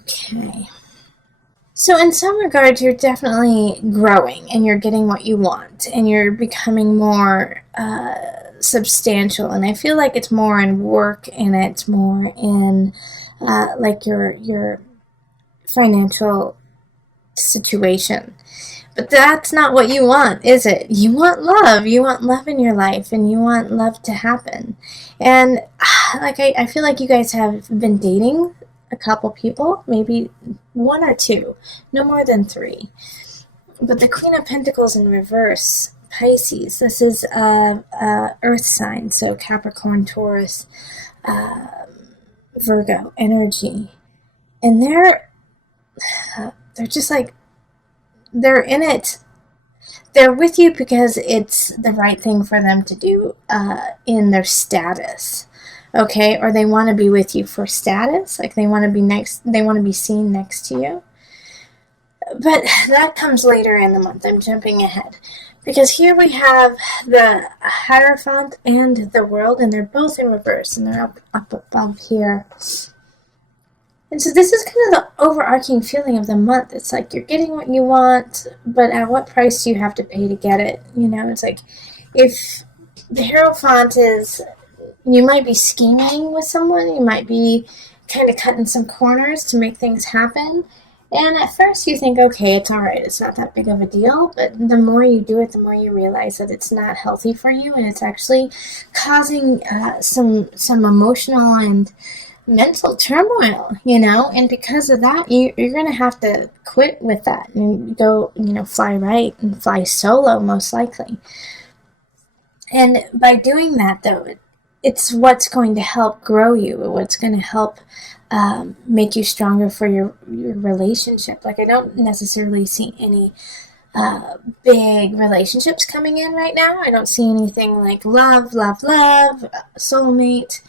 Okay. So in some regards, you're definitely growing and you're getting what you want and you're becoming more substantial. And I feel like it's more in work and it's more in like your financial situation. But that's not what you want, is it? You want love. You want love in your life and you want love to happen. And like I feel like you guys have been dating a couple people, maybe one or two, no more than three. But the Queen of Pentacles in reverse, Pisces, this is Earth sign, so Capricorn, Taurus, Virgo energy. And they're just like, they're in it. They're with you because it's the right thing for them to do in their status. Okay, or they want to be with you for status, like they want to be seen next to you. But that comes later in the month. I'm jumping ahead. Because here we have the Hierophant and the World, and they're both in reverse, and they're up above here. And so this is kind of the overarching feeling of the month. It's like you're getting what you want, but at what price do you have to pay to get it? You know, it's like if the Hierophant is, you might be scheming with someone, you might be kind of cutting some corners to make things happen. And at first you think, okay, it's all right, it's not that big of a deal. But the more you do it, the more you realize that it's not healthy for you, and it's actually causing some emotional and mental turmoil, you know. And because of that, you're going to have to quit with that and go, you know, fly right and fly solo, most likely. And by doing that, though, it's what's going to help grow you, what's going to help make you stronger for your relationship. Like, I don't necessarily see any big relationships coming in right now. I don't see anything like love, soulmate.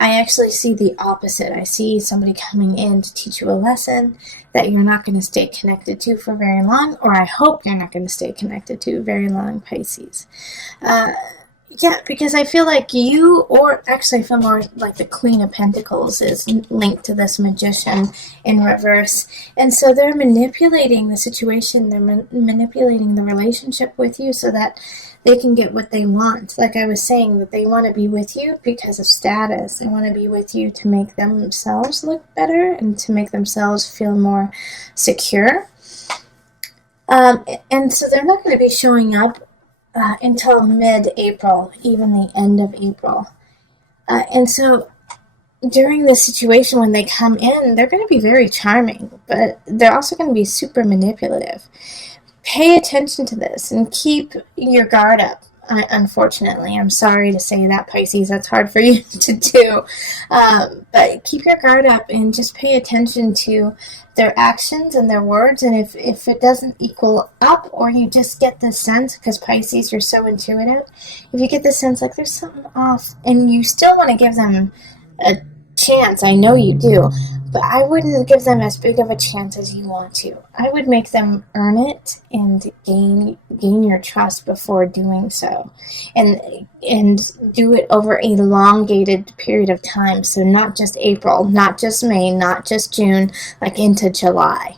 I actually see the opposite. I see somebody coming in to teach you a lesson that you're not going to stay connected to for very long, or I hope you're not going to stay connected to very long, Pisces. Yeah, because I feel like you, or actually I feel more like the Queen of Pentacles is linked to this Magician in reverse. And so they're manipulating the situation, they're manipulating the relationship with you so that they can get what they want. Like I was saying, that they want to be with you because of status. They want to be with you to make themselves look better and to make themselves feel more secure. And so they're not going to be showing up until mid-April, even the end of April. And so during this situation, when they come in, they're going to be very charming, but they're also going to be super manipulative. Pay attention to this and keep your guard up. Unfortunately, I'm sorry to say that, Pisces, that's hard for you to do. But keep your guard up and just pay attention to their actions and their words. And if it doesn't equal up, or you just get the sense, because Pisces, you're so intuitive, if you get the sense like there's something off and you still want to give them a chance, I know you do, but I wouldn't give them as big of a chance as you want to. I would make them earn it and gain your trust before doing so, and do it over a elongated period of time. So not just April, not just May, not just June, like into July.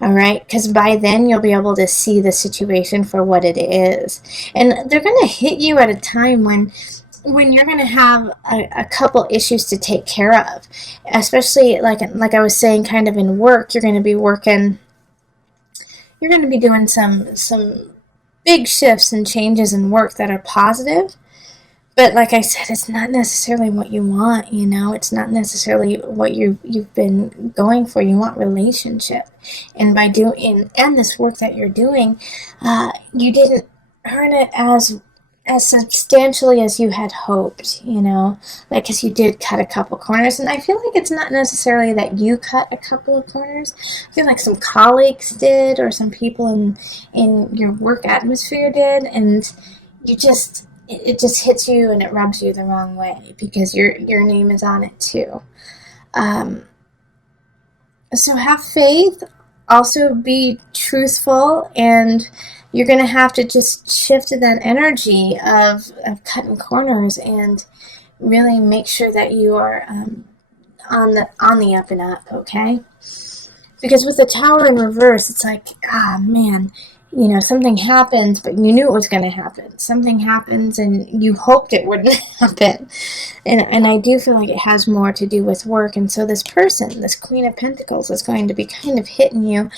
All right, because by then you'll be able to see the situation for what it is, and they're going to hit you at a time when you're going to have a couple issues to take care of, especially like I was saying, kind of in work. You're going to be doing some big shifts and changes in work that are positive. But like I said, it's not necessarily what you want, you know. It's not necessarily what you've been going for. You want relationship. And by doing this work that you're doing, you didn't earn it as substantially as you had hoped, you know, like, because you did cut a couple corners. And I feel like it's not necessarily that you cut a couple of corners. I feel like some colleagues did, or some people in your work atmosphere did, and it just hits you and it rubs you the wrong way because your name is on it too. So have faith, also be truthful, and you're going to have to just shift to that energy of cutting corners and really make sure that you are on the up and up, okay? Because with the Tower in reverse, it's like, man, something happens, but you knew it was going to happen. Something happens, and you hoped it wouldn't happen. And I do feel like it has more to do with work. And so this person, this Queen of Pentacles, is going to be kind of hitting you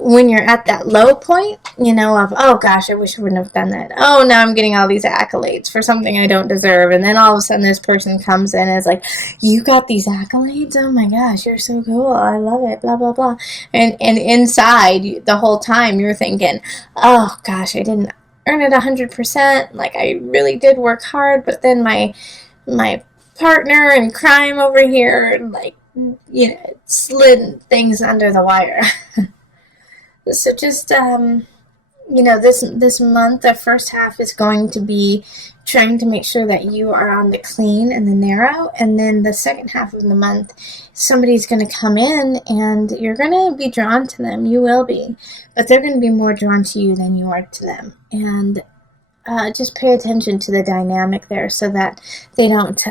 when you're at that low point, of, oh gosh, I wish I wouldn't have done that. Oh, now I'm getting all these accolades for something I don't deserve. And then all of a sudden this person comes in and is like, you got these accolades? Oh my gosh, you're so cool. I love it, blah, blah, blah. And inside, the whole time, you're thinking, oh gosh, I didn't earn it 100%. Like, I really did work hard, but then my partner in crime over here, like, slid things under the wire. So just, this month, the first half is going to be trying to make sure that you are on the clean and the narrow. And then the second half of the month, somebody's going to come in and you're going to be drawn to them. You will be. But they're going to be more drawn to you than you are to them. And just pay attention to the dynamic there so that they don't,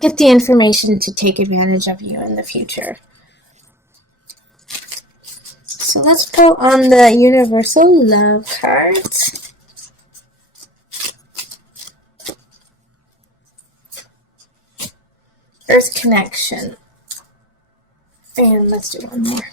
get the information to take advantage of you in the future. So let's pull on the Universal Love cards. Earth Connection. And let's do one more.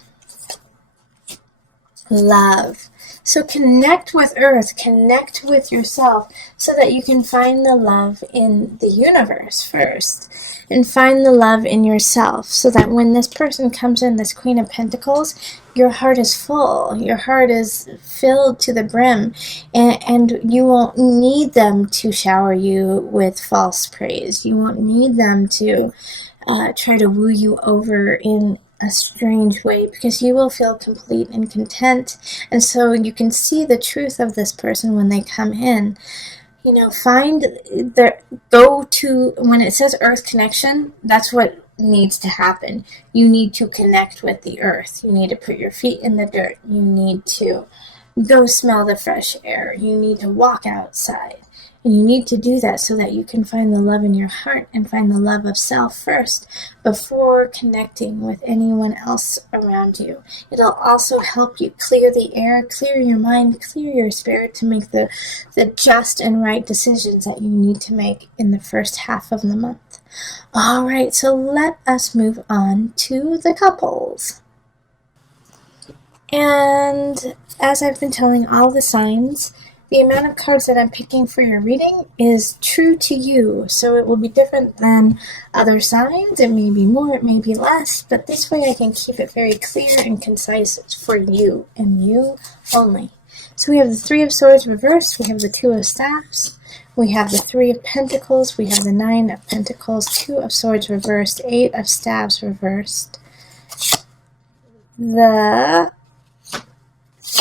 Love. So connect with Earth, connect with yourself so that you can find the love in the universe first. And find the love in yourself so that when this person comes in, this Queen of Pentacles, your heart is full. Your heart is filled to the brim. And you won't need them to shower you with false praise. You won't need them to try to woo you over in a strange way, because you will feel complete and content. And so you can see the truth of this person when they come in. When it says Earth Connection, that's what needs to happen. You need to connect with the earth. You need to put your feet in the dirt. You need to go smell the fresh air. You need to walk outside. And you need to do that so that you can find the love in your heart and find the love of self first before connecting with anyone else around you. It'll also help you clear the air, clear your mind, clear your spirit to make the just and right decisions that you need to make in the first half of the month. All right, so let us move on to the couples. And as I've been telling all the signs, the amount of cards that I'm picking for your reading is true to you, so it will be different than other signs. It may be more, it may be less, but this way I can keep it very clear and concise for you and you only. So we have the Three of Swords reversed, we have the Two of Staffs, we have the Three of Pentacles, we have the Nine of Pentacles, Two of Swords reversed, Eight of Staves reversed, the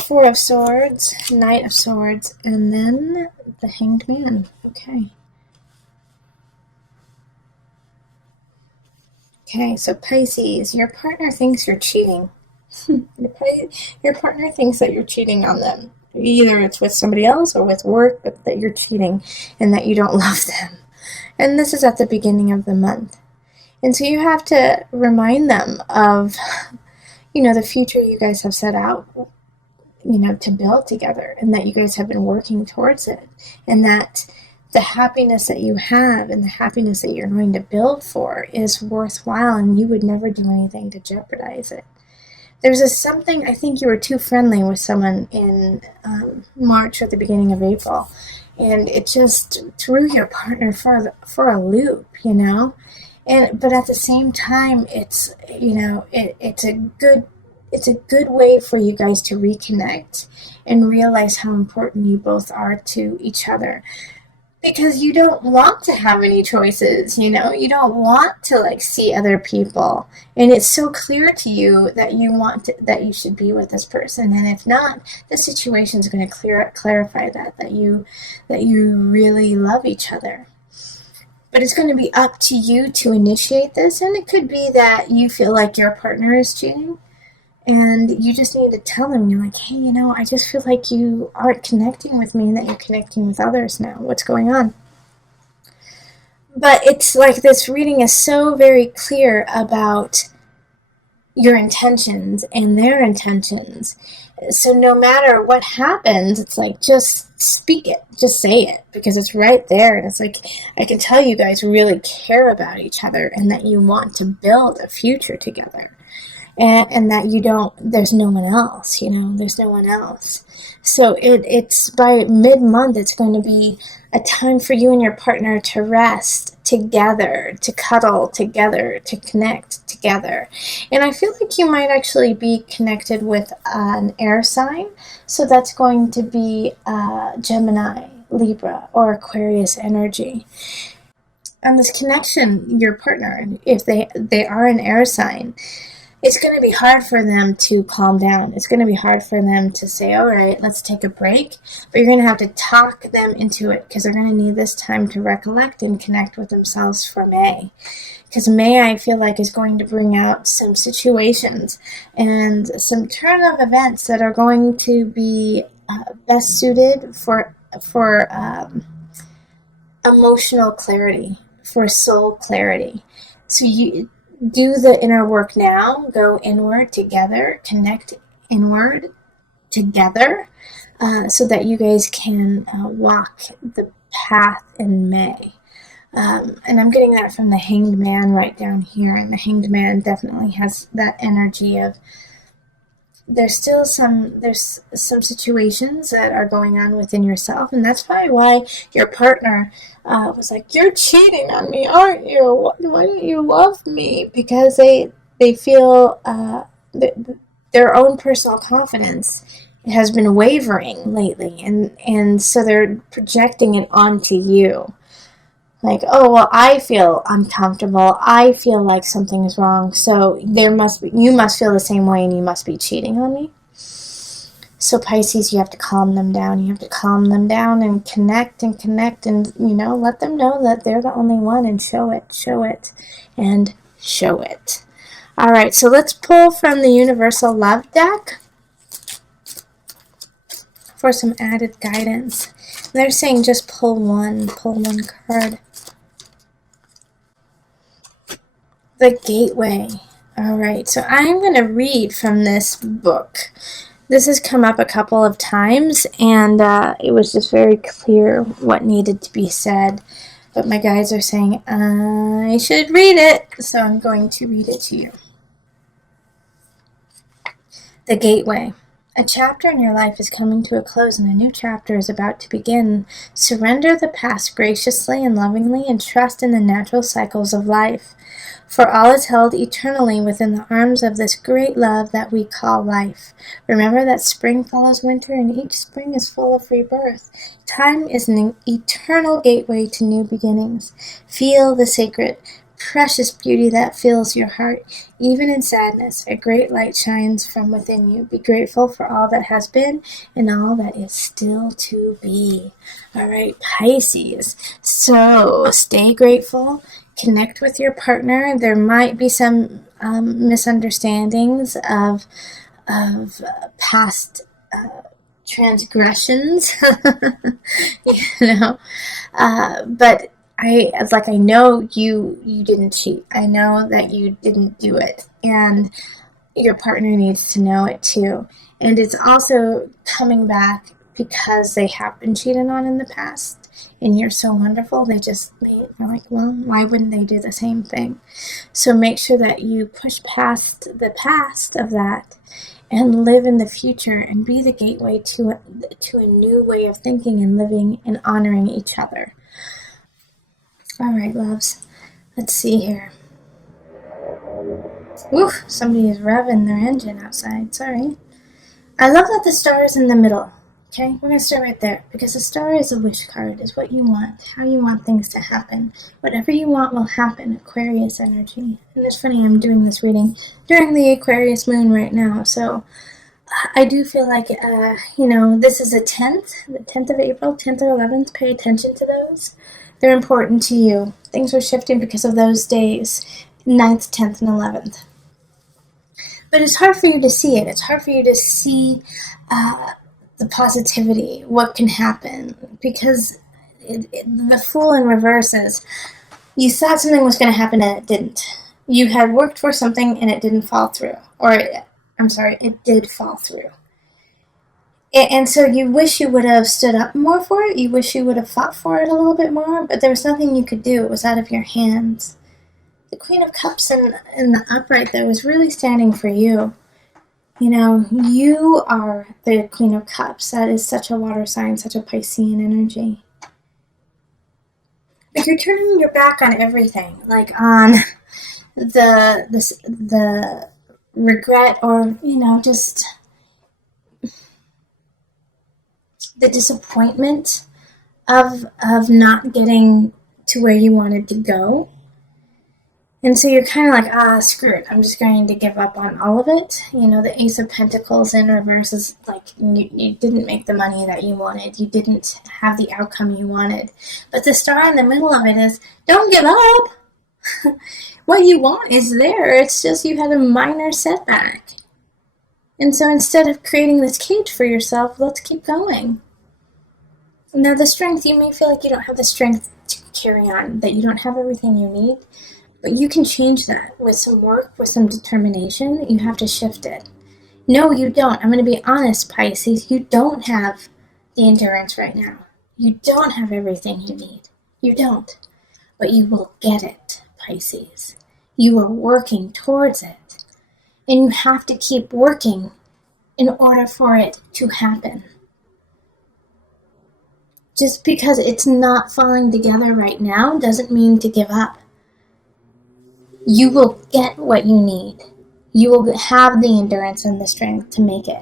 Four of Swords, Knight of Swords, and then the Hanged Man. Okay, so Pisces, your partner thinks you're cheating. Your partner thinks that you're cheating on them. Either it's with somebody else or with work, but that you're cheating and that you don't love them. And this is at the beginning of the month. And so you have to remind them of, the future you guys have set out to build together, and that you guys have been working towards it, and that the happiness that you have and the happiness that you're going to build for is worthwhile, and you would never do anything to jeopardize it. There's something, I think you were too friendly with someone in March or the beginning of April, and it just threw your partner for a loop, but at the same time, it's it's a good way for you guys to reconnect and realize how important you both are to each other. Because you don't want to have any choices, you don't want to see other people. And it's so clear to you that that you should be with this person. And if not, the situation is going to clarify that you really love each other. But it's going to be up to you to initiate this. And it could be that you feel like your partner is cheating. And you just need to tell them, you're like, hey, I just feel like you aren't connecting with me and that you're connecting with others now. What's going on? But it's like this reading is so very clear about your intentions and their intentions. So no matter what happens, it's like, just speak it, just say it, because it's right there. And it's like, I can tell you guys really care about each other and that you want to build a future together. And that you don't, there's no one else, there's no one else. So it's by mid-month, it's going to be a time for you and your partner to rest together, to cuddle together, to connect together. And I feel like you might actually be connected with an air sign. So that's going to be Gemini, Libra, or Aquarius energy. And this connection, your partner, if they are an air sign, it's going to be hard for them to calm down. It's going to be hard for them to say, all right, let's take a break. But you're going to have to talk them into it, because they're going to need this time to recollect and connect with themselves for May. Because May, I feel like, is going to bring out some situations and some turn of events that are going to be best suited for emotional clarity, for soul clarity. So you do the inner work now, go inward together, connect inward together, so that you guys can walk the path in May. And I'm getting that from the Hanged Man right down here, and the Hanged Man definitely has that energy of there's some situations that are going on within yourself, and that's probably why your partner was like, you're cheating on me, aren't you? Why don't you love me? Because they feel their own personal confidence has been wavering lately, and so they're projecting it onto you. Like, oh, well, I feel uncomfortable. I feel like something is wrong. So you must feel the same way, and you must be cheating on me. So Pisces, you have to calm them down. You have to calm them down and connect and let them know that they're the only one, and show it, and show it. All right, so let's pull from the Universal Love deck for some added guidance. They're saying just pull one card. The Gateway. All right, so I'm going to read from this book. This has come up a couple of times, and it was just very clear what needed to be said. But my guides are saying I should read it, so I'm going to read it to you. The Gateway. A chapter in your life is coming to a close, and a new chapter is about to begin. Surrender the past graciously and lovingly, and trust in the natural cycles of life. For all is held eternally within the arms of this great love that we call life. Remember that spring follows winter, and each spring is full of rebirth. Time is an eternal gateway to new beginnings. Feel the sacred, precious beauty that fills your heart. Even in sadness, a great light shines from within you. Be grateful for all that has been and all that is still to be. All right, Pisces. So stay grateful. Connect with your partner. There might be some misunderstandings of past transgressions, but I know you didn't cheat. I know that you didn't do it, and your partner needs to know it too. And it's also coming back because they have been cheated on in the past, and you're so wonderful. They're like, well, why wouldn't they do the same thing? So make sure that you push past the past of that and live in the future, and be the gateway to a new way of thinking and living and honoring each other. All right, loves. Let's see here. Oof, somebody is revving their engine outside. Sorry. I love that the star is in the middle. Okay, we're going to start right there, because the star is a wish card, is what you want, how you want things to happen. Whatever you want will happen, Aquarius energy. And it's funny, I'm doing this reading during the Aquarius moon right now, so I do feel like, this is the 10th of April, 10th or 11th. Pay attention to those. They're important to you. Things are shifting because of those days, 9th, 10th, and 11th. But it's hard for you to see it. It's hard for you to see the positivity, what can happen, because the Fool in reverse is, You thought something was going to happen and it didn't. You had worked for something and it didn't fall through. I'm sorry, it did fall through. And so you wish you would have stood up more for it. You wish you would have fought for it a little bit more, but there was nothing you could do. It was out of your hands. The Queen of Cups in the upright there was really standing for you. You know, you are the Queen of Cups. That is such a water sign, such a Piscean energy. But you're turning your back on everything, like on the regret, or just the disappointment of not getting to where you wanted to go. And so you're kind of like, screw it, I'm just going to give up on all of it. The Ace of Pentacles in reverse is like, you didn't make the money that you wanted. You didn't have the outcome you wanted. But the star in the middle of it is, don't give up. What you want is there. It's just you had a minor setback. And so instead of creating this cage for yourself, let's keep going. Now the strength, you may feel like you don't have the strength to carry on, that you don't have everything you need. But you can change that with some work, with some determination. You have to shift it. No, you don't. I'm going to be honest, Pisces. You don't have the endurance right now. You don't have everything you need. You don't. But you will get it, Pisces. You are working towards it. And you have to keep working in order for it to happen. Just because it's not falling together right now doesn't mean to give up. You will get what you need. You will have the endurance and the strength to make it.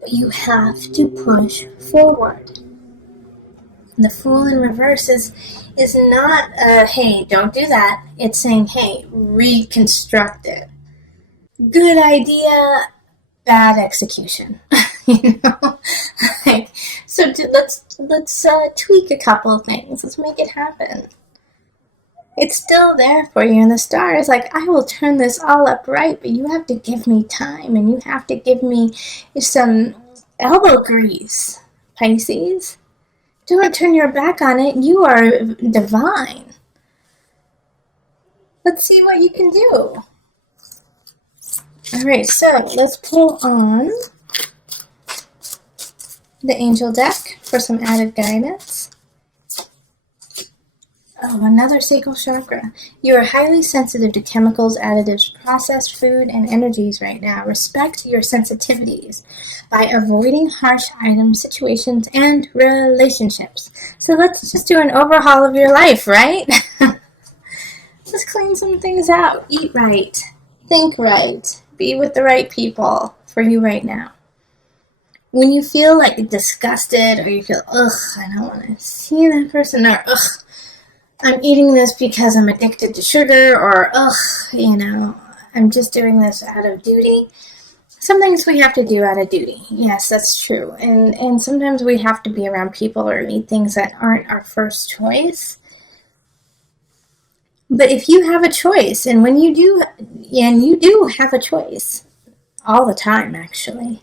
But you have to push forward. The Fool in reverse is not, hey, don't do that. It's saying, hey, reconstruct it. Good idea, bad execution. So let's tweak a couple of things. Let's make it happen. It's still there for you, and the star is like, I will turn this all up right, but you have to give me time, and you have to give me some elbow grease, Pisces. Don't turn your back on it. You are divine. Let's see what you can do. All right, so let's pull on the angel deck for some added guidance. Oh, another sacral chakra. You are highly sensitive to chemicals, additives, processed food, and energies right now. Respect your sensitivities by avoiding harsh items, situations, and relationships. So let's just do an overhaul of your life, right? Let's clean some things out. Eat right. Think right. Be with the right people for you right now. When you feel like disgusted, or you feel, ugh, I don't want to see that person, or ugh, I'm eating this because I'm addicted to sugar, or I'm just doing this out of duty. Some things we have to do out of duty. Yes, that's true. And sometimes we have to be around people or eat things that aren't our first choice. But if you have a choice, and when you do, and you do have a choice all the time, actually,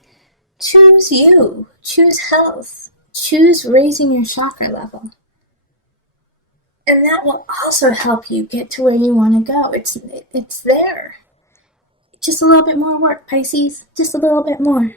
choose you, choose health, choose raising your chakra level. And that will also help you get to where you want to go. It's there. Just a little bit more work, Pisces. Just a little bit more.